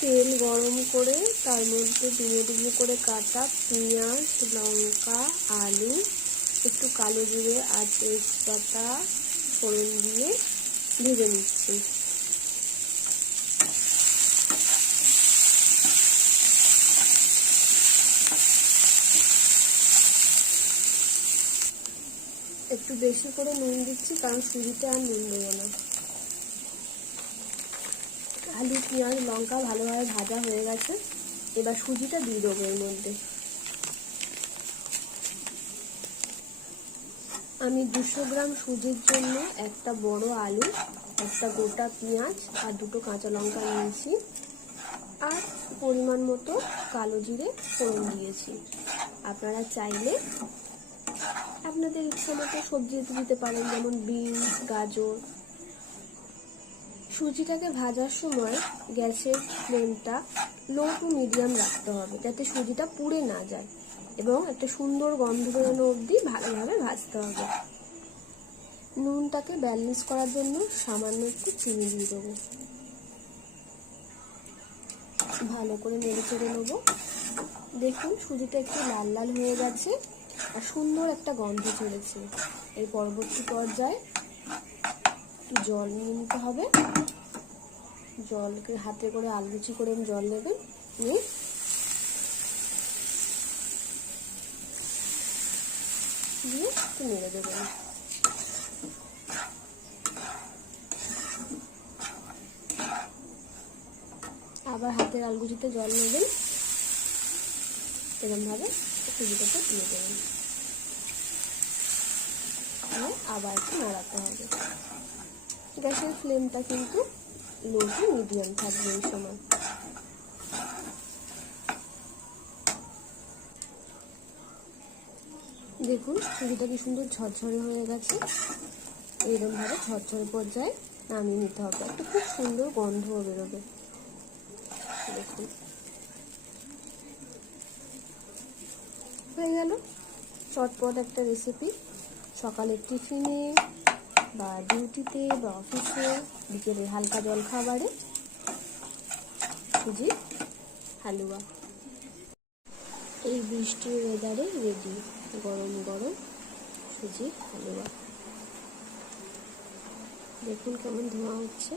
তেল গরম করে তার মধ্যে ডুমো ডুমো করে কাটা পেঁয়াজ, লঙ্কা, আলু, একটু কালো জিরে আর তেজপাতা ফোড়ন দিয়ে ভেজে নিচ্ছি। একটু বেশি করে নুন দিচ্ছি, কারণ সুজিতে আর নুন দেবো না। আলু, পেঁয়াজ, লঙ্কা ভালোভাবে ভাজা হয়ে গেছে। এবার সুজিটা দিয়ে দেবো এর মধ্যে। আমি 200 গ্রাম সুজির জন্য একটা বড় আলু, একটা গোটা পেঁয়াজ আর দুটো কাঁচা লঙ্কা নিয়েছি, আর পরিমাণ মতো কালো জিরে ফোড়ন দিয়েছি। আপনারা চাইলে আপনাদের ইচ্ছা মতো সবজি দিতে পারেন, যেমন বিনস, গাজর। সুজিটাকে ভাজার সময় গ্যাসের ফ্লেমটা লো টু মিডিয়াম রাখতে হবে, যাতে সুজিটা পুড়ে না যায়, এবং একটা সুন্দর গন্ধ বেরোনো অবধি ভালোভাবে ভাজতে হবে। নুনটাকে ব্যালেন্স করার জন্য সামান্য একটু চিনি দিয়ে দেবো। ভালো করে নেড়ে চেড়ে নেবো। দেখুন সুজিটা একটু লাল লাল হয়ে গেছে আর সুন্দর একটা গন্ধ ছেড়েছে। এর পরবর্তী পর্যায়ে একটু জল নিয়ে নিতে হবে। জলকে হাতে করে আলগোছি করে জল নেবেন, নিয়ে একটু নেড়ে দেবেন। আবার হাতের আলগুচিতে জল নেবেন, এরকমভাবে সুজিটাতে দিয়ে দেবেন, আবার একটু নাড়াতে হবে। গ্যাসের ফ্লেমটা কিন্তু লো টু মিডিয়াম থাকবে এই সময়। দেখুন সুজিটা কি সুন্দর ঝরঝরে হয়ে গেছে। এইরকমভাবে ঝরঝরে পর্যায়ে নামিয়ে নিতে হবে, একটা খুব সুন্দর গন্ধ বেরোবে। দেখুন হয়ে গেল চটপট একটা রেসিপি। সকালের টিফিনে বা ডিউটিতে বা অফিসে, বিকেলে হালকা জল খাবারে সুজি হালুয়া। এই বৃষ্টির ওয়েদারে রেডি গরম গরম সুজি হালুয়া। দেখুন কেমন ধোঁয়া হচ্ছে।